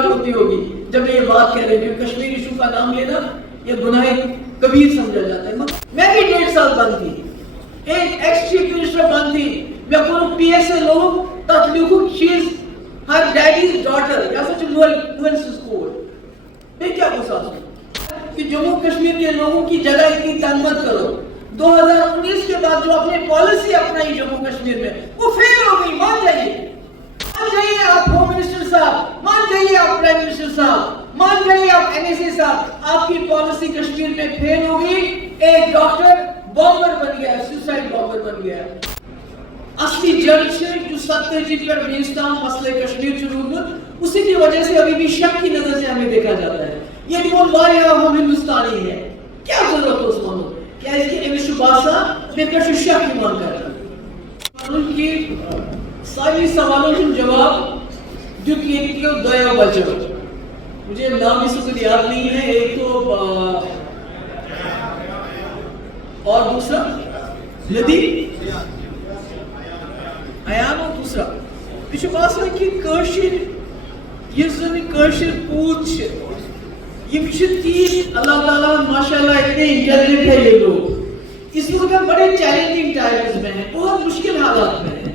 گھبراہٹ ہوتی ہوگی جب یہ بات کہہ رہے ہیں کہ کشمیر ایشو کا نام لینا یہ گناہ کبیر سمجھا جاتا ہے. میں بھی 1.5 سال بند تھی, ایک ایکس چیف منسٹر بند تھی. میں کو پی ایس اے لوگ تک لکھوں چیز ہر ڈیڈیز ڈاٹر یا سچ نوئنس اسکول میں کیا گسا کہ جموں کشمیر کے لوگوں کی جگہ اتنی تنگ مت کرو. 2019 کے بعد جو اپنے پالیسی اپنائی جموں کشمیر میں وہ فیل ہو گئی. مان جائیے آپ ہوم منسٹر صاحب, مان جائیے آپ پرائم منسٹر صاحب, مان جائیے آپ این ایس اے صاحب, آپ کی پالیسی کشمیر میں فیل ہو گئی. ایک ڈاکٹر بامبر بن گیا, سوسائڈ بامبر بن گیا. اصلی جڑ سے جو 70 پر افغانستان مسئلہ کشمیر شروع ہوا اسی کی وجہ سے ابھی بھی شک کی نظر سے ہمیں دیکھا جاتا ہے. یہ کون والا ہم ہندوستانی ہیں, کیا ضرورت اس مانو کیا اس کی انگلش باسا میں کشو شک ایمان کر رہا ہوں. ان کی ساری سوالوں کے جواب جو کیوں دیا بچو مجھے نام اس کو یاد نہیں ہے. ایک تو اور دوسرا ندی ایام اور دوسرا یہ باسان کہ کاشر یہ زن کاشر پوت یہ تیز اللہ تعالیٰ ماشاء اللہ اتنے انٹیلیجنٹ ہے. یہ لوگ اس وقت بڑے چیلنجنگ ٹائمز میں ہیں, بہت مشکل حالات میں ہیں.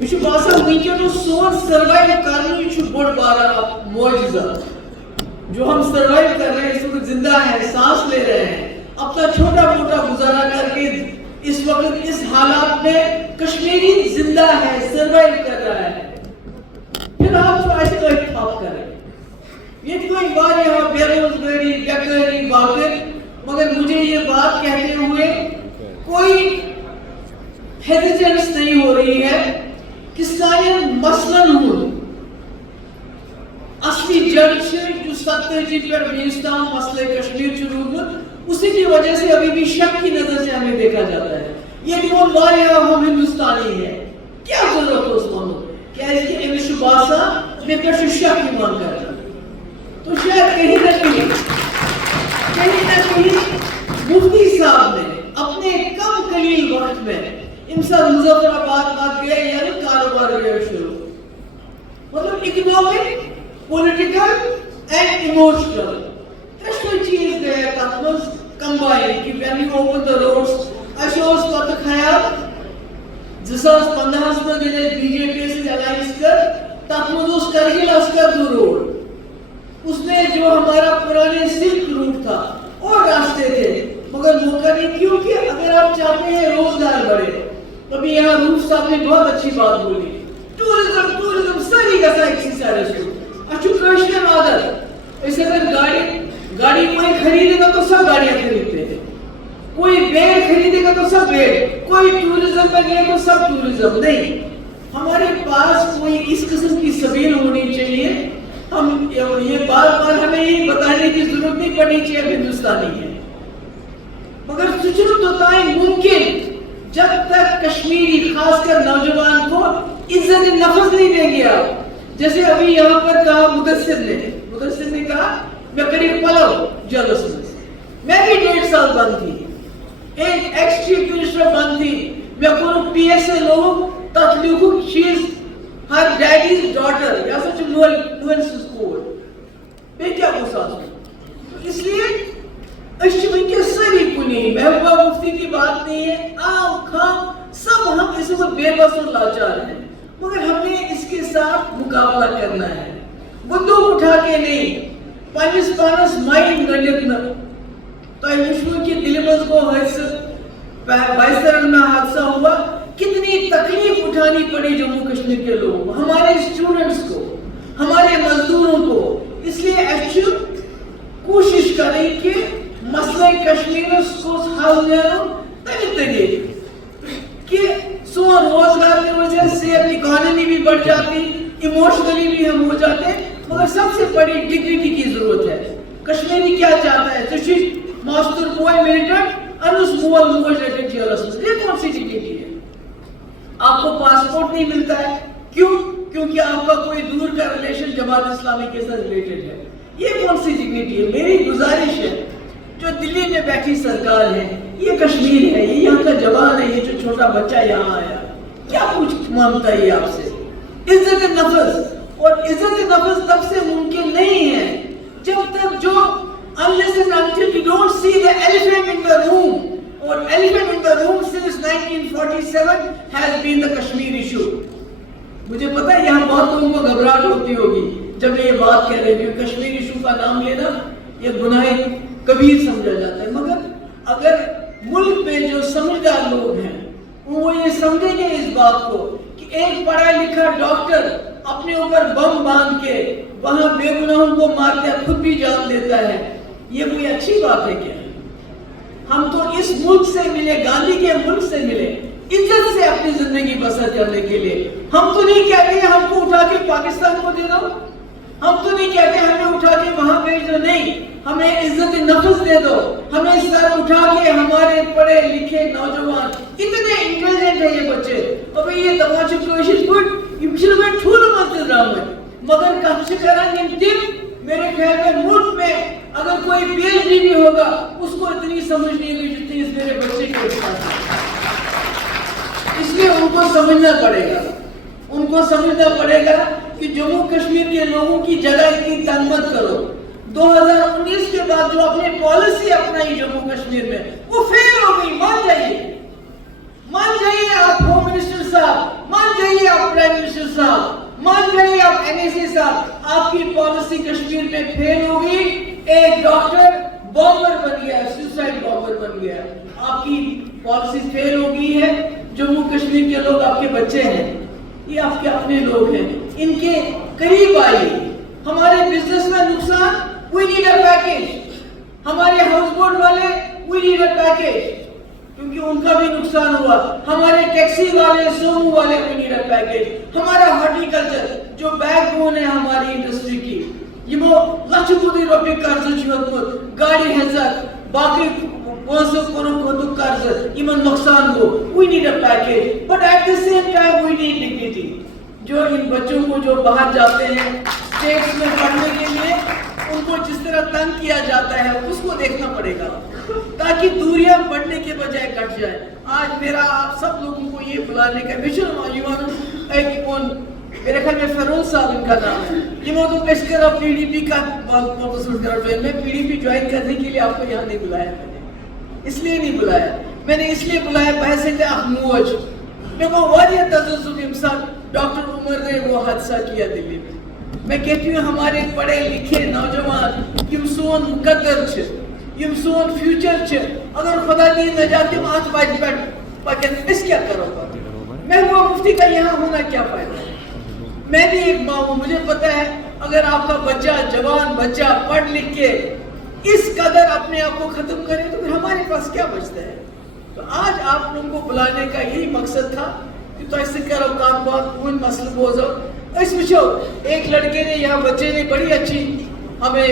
یہ باسان ونکن سون سروائیو کرنا یہ بڑ بارا معجزہ جو ہم سروائیو کر رہے ہیں, اس وقت زندہ ہیں, سانس لے رہے ہیں, اپنا چھوٹا موٹا گزارا کر کے اس وقت اس حالات میں کشمیری زندہ ہے, سروائیو کر رہا ہے. پھر آپ تو ایسے کوئی ٹھاپ کریں یہ کوئی بات یہاں بے روزگاری بیکاری باقر, مگر مجھے یہ بات کہتے ہوئے کوئی ہیزیٹنس نہیں ہو رہی ہے کہ سارے مثلاً ہوں اصلی جڑ سے جو 70 پر افغانستان مسئلہ کشمیر شروع ہوا اسی کی وجہ سے ابھی بھی شک کی نظر سے ہمیں دیکھا جاتا ہے. یہ کون والا ہم ہندوستانی ہیں, کیا ضرورت ہے اس مانو کیا اس کی انگلش باسا میں کشو شک ایمان کر رہا ہوں. تو شاید کہیں نہ کہیں مفتی صاحب نے اپنے کم قلیل وقت میں انسان مظفر آباد بات گئے یعنی کاروبار گئے شروع مطلب اکنامک پولیٹیکل اینڈ ایموشنل ترشن چیز گئے تطمز کمبائن کہ when you open the roads اسے اس وقت خیال 2015 میں جنہیں بی جے پی سے الائنس کر تطمز اس کرگل اسکر دو روڈ اس میں جو ہمارا پرانے سلک روٹ تھا اور راستے تھے مگر موقع نہیں, کیونکہ اگر آپ چاہتے ہیں روزگار بڑھے ابھی یہاں روف صاحب نے بہت اچھی بات بولی, ٹورزم ساری گسا ایکسرسائز کو اچھو کرشن عادت اس اگر گاڑی کوئی خریدے گا تو سب گاڑیاں خریدتے ہیں, کوئی بیڑ خریدے گا تو سب بیڑ, کوئی ٹورزم میں گئے تو سب ٹورزم نہیں. ہمارے پاس کوئی اس قسم کی سبیل ہونی چاہیے. ہم یہ بار بار ہمیں یہ بتانے کی ضرورت نہیں پڑنی چاہیے ہم ہندوستانی ہیں, مگر سچنو تو تائیں ممکن جب تک کشمیری خاص کر نوجوان کو عزت نفس نہیں دیں گے آپ. جیسے ابھی یہاں پر کہا مدثر نے کہا میں قریب پلو جلس میں بھی 1.5 سال بند تھی, ایک ایکس چیف منسٹر بند تھی. میں کو پی ایس اے لوگ تک لکھوں چیز ہر ڈیڈیز ڈاٹر یا سچ نوئنس اسکول میں کیا گسا. اس لیے اشمی کے سری کنی محبوبہ مفتی کی بات نہیں ہے, عام خام سب ہم اس وقت بے بس اور لاچار ہیں, مگر ہم نے اس کے ساتھ مقابلہ کرنا ہے. بندوق اٹھا کے نہیں, پانس مائنڈ گنڈتنا تو مشہور کی دلمز کو حادثہ 22 میں حادثہ ہوا, کتنی تکلیف اٹھانی پڑی جموں کشمیر کے لوگوں کو, ہمارے اسٹوڈنٹس کو, ہمارے مزدوروں کو. اس لیے ایکچوئل کوشش کریں کہ مسئلہ کشمیر کو حل کرے کہ سون روزگار کی وجہ سے اکانومی بھی بڑھ جاتی, ایموشنلی بھی ہم ہو جاتے, مگر سب سے بڑی ڈگنیٹی کی ضرورت ہے. کشمیری کیا چاہتا ہے تو ماسٹر بوائے ملٹنٹ انس مول موج رہتے جیلس میں, یہ کون سی ڈگنیٹی ہے؟ آپ کو پاسپورٹ نہیں ملتا ہے, کیوں؟ کیونکہ آپ کا کوئی دور کا ریلیشن جماعت اسلامی کے ساتھ ریلیٹڈ ہے. یہ کون سی ڈگنیٹی ہے؟ میری گزارش ہے جو دلی میں بیٹھی سرکار ہے, یہ کشمیر ہے, یہ یہاں کا جوان ہے, یہ جو چھوٹا بچہ یہاں آیا, کیا کچھ مانگتا ہے آپ سے؟ عزت نفس اور عزت نفس تب سے ممکن نہیں ہے جب تک جو unless and until you don't see the elephant in the room, or elephant in the room since 1947 has been the Kashmir issue. مجھے پتا ہے یہاں بہت لوگوں کو گھبراہٹ ہوتی ہوگی جب میں یہ بات کہہ رہے ہیں کہ کشمیر ایشو کا نام لینا یہ گناہ کبیر سمجھا جاتا ہے، مگر اگر ملک میں جو سمجھدار لوگ ہیں وہ یہ سمجھیں گے اس بات کو کہ ایک پڑھا لکھا ڈاکٹر اپنے اوپر بم باندھ کے وہاں بے گناہوں کو مارتے خود بھی جان دیتا ہے، یہ کوئی اچھی بات ہے کیا؟ ہم تو اس ملک سے ملے، گاندھی کے ملک سے ملے عزت سے اپنی زندگی بسر کرنے کے لیے. ہم تو نہیں کہتے ہم کو اٹھا کے پاکستان کو دے دو، ہم تو نہیں کہتے ہمیں اٹھا کے وہاں بھیج دو، نہیں، ہمیں عزت نفس دے دو، ہمیں سر اٹھا کے ہمارے پڑھے لکھے نوجوان اتنے انٹیلیجنٹ ہیں یہ بچے، اور یہ تماشا کوشش گڈ یہ میں ٹھول مسجد رحمت مگر کم سے کریں گے میرے خیال میں ملک میں اگر کوئی پی ایچ ڈی بھی ہوگا اس کو اتنی سمجھ نہیں ہوگی جتنی اس میرے بچے کے ساتھ. اس لیے ان کو سمجھنا پڑے گا، ان کو سمجھنا پڑے گا کہ جموں کشمیر کے لوگوں کی جگہ اتنی تنگ مت کرو. 2019 کے بعد جو اپنے پالیسی اپنائی جموں کشمیر میں وہ فیل ہو گئی. مان جائیے آپ ہوم منسٹر صاحب، مان جائیے آپ پرائم منسٹر صاحب، مان جائیے آپ این ایس سی صاحب، آپ کی پالیسی کشمیر میں فیل ہوگی. ایک ڈاکٹر بامبر بن گیا، سوسائڈ بامبر بن گیا. آپ کی پالیسی فیل ہو گئی ہے. جموں کشمیر کے لوگ آپ کے بچے ہیں، یہ آپ کے اپنے لوگ ہیں، ان کے قریب آئیے. ہمارے بزنس میں نقصان، we need a package. ہمارے ہاؤس بوٹ والے we need a package کیونکہ ان کا بھی نقصان ہوا. ہمارے ٹیکسی والے، سومو والے we need a package. ہمارا ہارٹیکلچر جو بیک بون ہے ہماری انڈسٹری کی، یمو لچھ بودی روپے قرض چھ ہیوتمت، گاڑی ہزت باقی 500 کروڑ کھوتک قرض یمن نقصان ہو. we need a package but at the same time we need dignity. جو ان بچوں کو جو باہر جاتے ہیں اسٹیٹس میں پڑھنے کے لیے ان کو جس طرح تنگ کیا جاتا ہے اس کو دیکھنا پڑے گا تاکہ دوریاں بڑھنے کے بجائے کٹ جائے. آج میرا آپ سب لوگوں کو یہ بلانے کا میرے خیال میں فیروز صاحب ان کا نام ہے، یہ وہ تو پیشکر اب پی ڈی پی کا میں پی ڈی پی جوائن کرنے کے لیے آپ کو یہاں نہیں بلایا. میں نے اس لیے نہیں بلایا، میں نے اس لیے بلایا بحثیت اخموج. میں وہ واضح تجزب انسان ڈاکٹر عمر نے وہ حادثہ کیا دلی میں. میں کہتی ہوں ہمارے پڑھے لکھے نوجوان یم سون مقدر چھ، یم سون فیوچر چھ، اگر خدا دی نجات آج باج بیٹھ پکن اس کیا کرو گا؟ میں وہ مفتی کا یہاں ہونا کیا فائدہ ہے؟ میں بھی ایک ماں ہوں، مجھے پتا ہے اگر آپ کا بچہ جوان بچہ پڑھ لکھ کے اس قدر اپنے آپ کو ختم کرے تو پھر ہمارے پاس کیا بچتا ہے؟ تو آج آپ لوگوں کو بلانے کا یہی مقصد تھا کہ تو ایسے کرو کام بہت کوئی مسئلہ بوزو. اس وچھو ایک لڑکے نے یہاں بچے نے بڑی اچھی ہمیں